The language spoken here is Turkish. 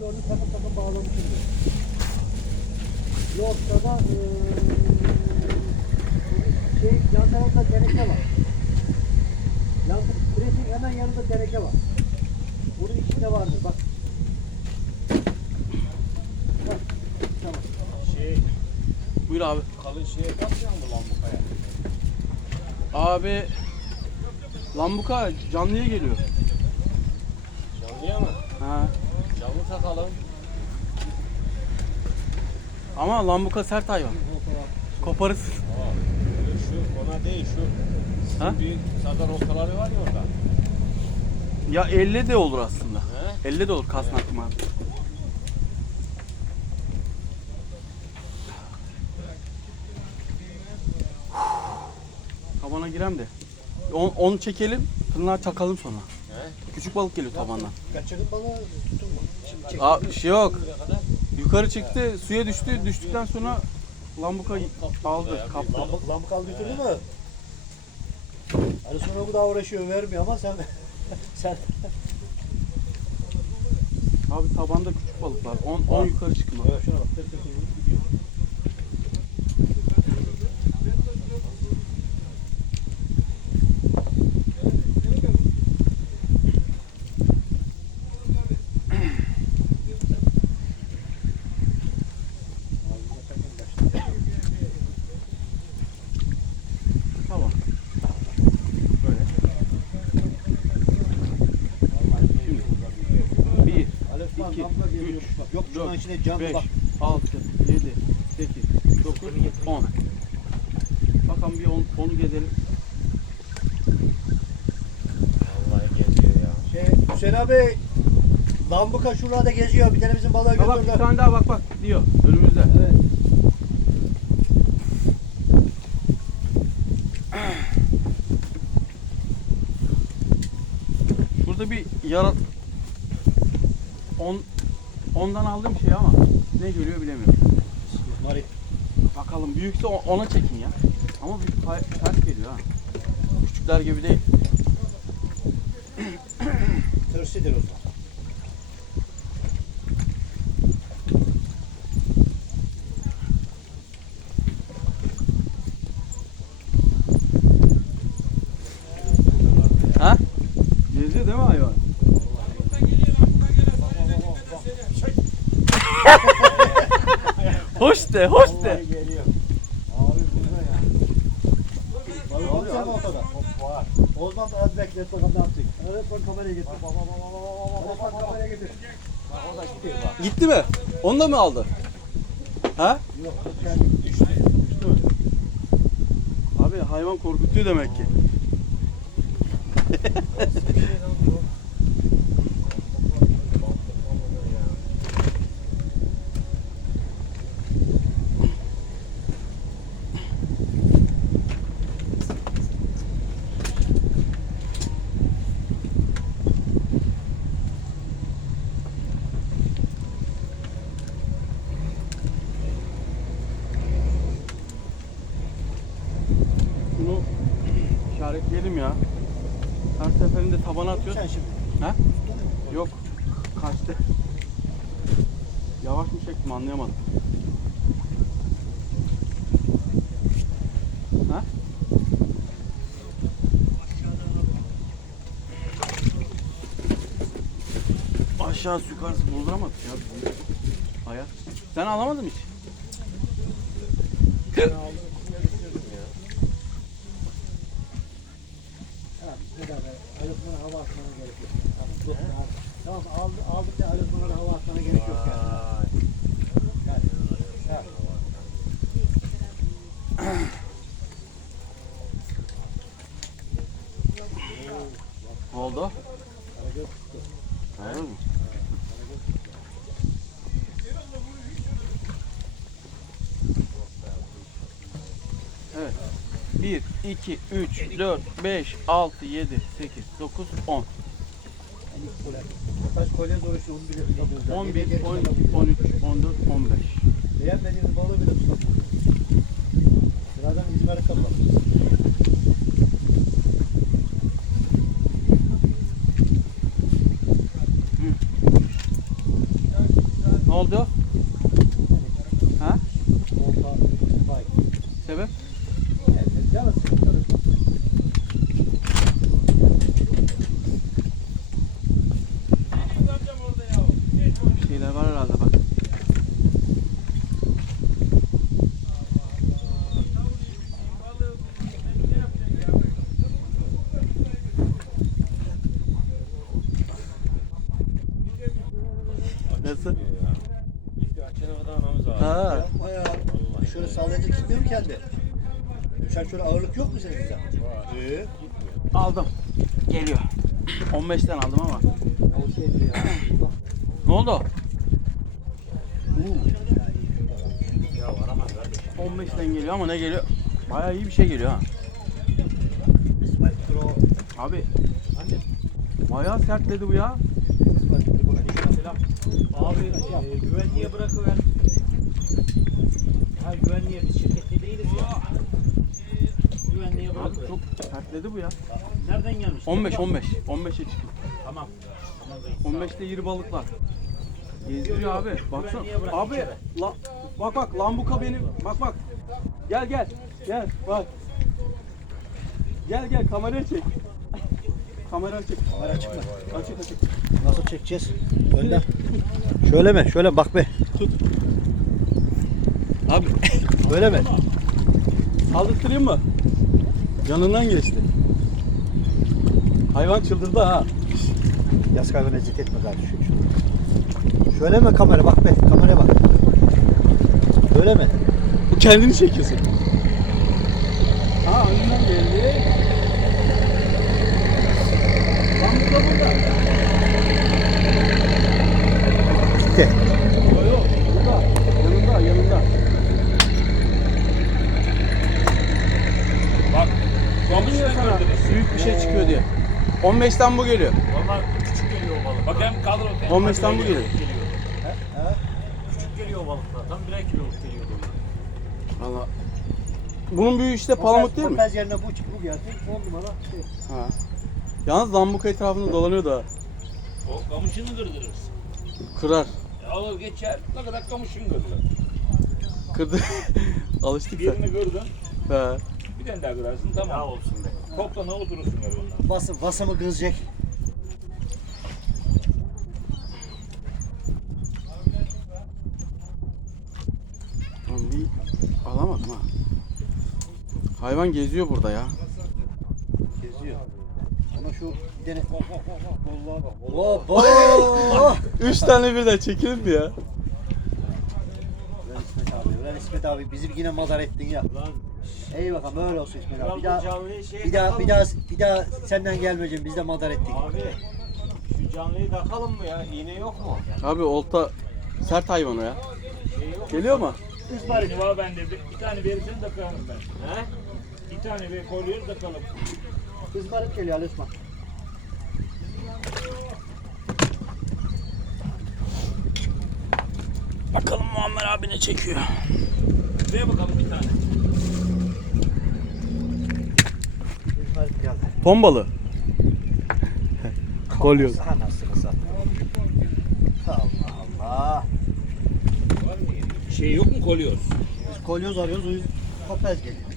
gördüm takım takım bağlamışım. Yoksa da eee şey yan tarafta teneke var. Yan kresin hemen yanında teneke var. Bunun içinde vardı bak. Bak. Tamam. Şey, Buyur abi. kalın şeye yapmıyor mu lan bu kaya? Abi Lambuka canlıya geliyor. Canlıya mı? Ha. Canlı takalım. Ama Lambuka sert hayvan. Koparız. Aa, şu ona değil şu. Sizin Ha? büyük sadan okkaları var ya orada. Ya elle de olur aslında. He? Elle de olur kasnak mı? Tabana girem de. On- Onu çekelim, tırnağı çakalım sonra. He? Küçük balık geliyor tabandan. Kaçırıp balığı tutun. Aa, bir şey yok. Yukarı çıktı, suya düştü. Düştükten sonra lambuka aldı, kaptı. balık. Lamp, lamp kaldı götürdü mü? Hani sonra bu da uğraşıyor vermiyor ama sen sen Abi tabanda küçük balıklar. 10 10 yukarı çıkma. Evet, şuna bak tek tek 2, 3, Yok şunun içinde can 5, bak. 6, 7, 8, 9, 10. Bakalım bir 10, 10'u gezelim. Vallahi geziyor ya. Şey, Hüseyin abi Dambuka şurada geziyor. Bir tane bizim balığa Ha bak bir götürdü. tane daha bak bak diyor önümüzde. Evet. Şurada bir yarat on, ondan aldığım şey ama ne görüyor bilemiyorum. Mari. Bakalım büyükse ona çekin ya. Ama büyük ters geliyor ha. Küçükler gibi değil. Tırsıdır o zaman. Ha? Geziyor değil mi hayvan? Hoş de, hoş de. Geliyor. Abi burada ya. Balık var mı ortada? Var. O zaman az beklet bakalım ne yapacak. Evet bak kameraya getir. Bak bak bak bak kameraya getir. Bak o da gidiyor bak. Gitti mi? Onu da mı aldı? Ha? Yok kendi Düştü. Abi hayvan korkutuyor demek ki. Bunu işaretleyelim ya. Her seferinde tabana atıyoruz. Sen şimdi. Ha? Yok. Kaçtı. Yavaş mı çektim anlayamadım. Ha? Aşağısı yukarısı bulduramadık ya bizi. Hayat. Sen alamadın hiç. Tamam. Bir dakika. Alifman'a hava atmana gerek yok. Tamam. Dur. Tamam. Aldı, aldık ya Alifman'a hava atmana gerek yok yani. Yani. Evet. Ne oldu? Karagöz tuttu. Hayır mı? Evet. 1, 2, 3, 4, 5, 6, 7, 8, 9, 10. Kaç kolye onu bile tutamıyoruz. 11, 12, 13, 14, 15. Beğenmediğiniz balığı bile tutamıyoruz. Sıradan İzmir'e kapalı. Ne oldu? Ha? Olta, vay. Sebep? Evet, canı sıkıntılı. Bir şeyler var herhalde bak. Nasıl? İlk açana kadar anamız ağrıyor. Ha. Ya. Şöyle sallayınca gitmiyor mu kendi? Sen şöyle ağırlık yok mu senin güzel? Ee? Aldım. Geliyor. 15'ten aldım ama. Ne oldu? Ya varamaz kardeşim. 15'ten geliyor ama ne geliyor? Bayağı iyi bir şey geliyor ha. Abi. Bayağı sertledi bu ya. Abi e, güvenliğe bırakıver. Ha güvenliğe biz şirkette değiliz ya. Güvenliğe Abi bırakıver. çok sertledi bu ya. Nereden gelmiş? 15 15. 15'e çıktı. Tamam. Tamam reis. 15'te iri balıklar. Gezdiriyor abi. Baksana. Güvenliğe bırak Abi içeri. la, bak bak lambuka benim. Bak bak. Gel gel. Gel bak. Gel gel kameraya çek. Kamera açık. Kamera açık mı? Açık açık. Nasıl çekeceğiz? Önden. Şöyle mi? Şöyle bak be. Abi Böyle mi? saldırtırayım mı? Yanından geçti. Hayvan çıldırdı ha. Yaz kahvene eziyet etme kardeşim. Şöyle. Şöyle mi kamera? Bak be. Kameraya bak. Böyle mi? Bu kendini çekiyorsun. Ha önünden geldi. Lambuka burada. Gitti. Yok yok burada. Yanında yanında. Bak. Dedim ya sana büyük bir şey çıkıyor diye. 15'ten bu geliyor. Valla küçük geliyor o balık. Bak hem kadro hem 15'ten kadro bu geliyor. Evet. Küçük geliyor o balıklar. Tam birer kiloluk geliyor bunlar. Valla. Bunun büyüğü işte palamut değil mi? Kopez yerine bu çıktı bu geldi. 10 numara şey. Ha. Yalnız lambuka etrafında dolanıyor da O kamışını kırdırırız. kırar. E, Alır geçer. Ne kadar kamışını kırılır. Kırdı. Alıştık sen. Birini kırdın. He. Bir tane daha kırarsın tamam. olsun be. Topla ne oturursun öyle onlar. Bası, basımı kızacak. Lan bir alamadım ha. Hayvan geziyor burada ya. Geziyor. Ona şu bir tane... Bak bak bak bak. Vallahi bak. Obo! Üç tane birden çekilir mi ya? Ulan İsmet abi, ulan İsmet abi bizi yine madar ettin ya. Lan İyi bakalım öyle olsun İsmet abi. Bir daha, bir daha, bir daha, bir daha senden gelmeyeceğim. Biz de madar ettik. Abi şu canlıyı takalım mı ya? İğne yok mu? Abi olta sert hayvan o ya. Şey yok? Geliyor mu? Ismarit. Var bende. Bir, bir tane verirsen takarım ben. He? Bir tane ver koyuyoruz takalım. Ismarit geliyor Ali Osman. Bakalım Muammer abi ne çekiyor. Ver bakalım bir tane. Ismarit geldi. Ton balığı. Kolyoz. Anasını satayım. Allah Allah. Şey yok mu kolyoz? Biz kolyoz arıyoruz, o yüzden kopez geliyor.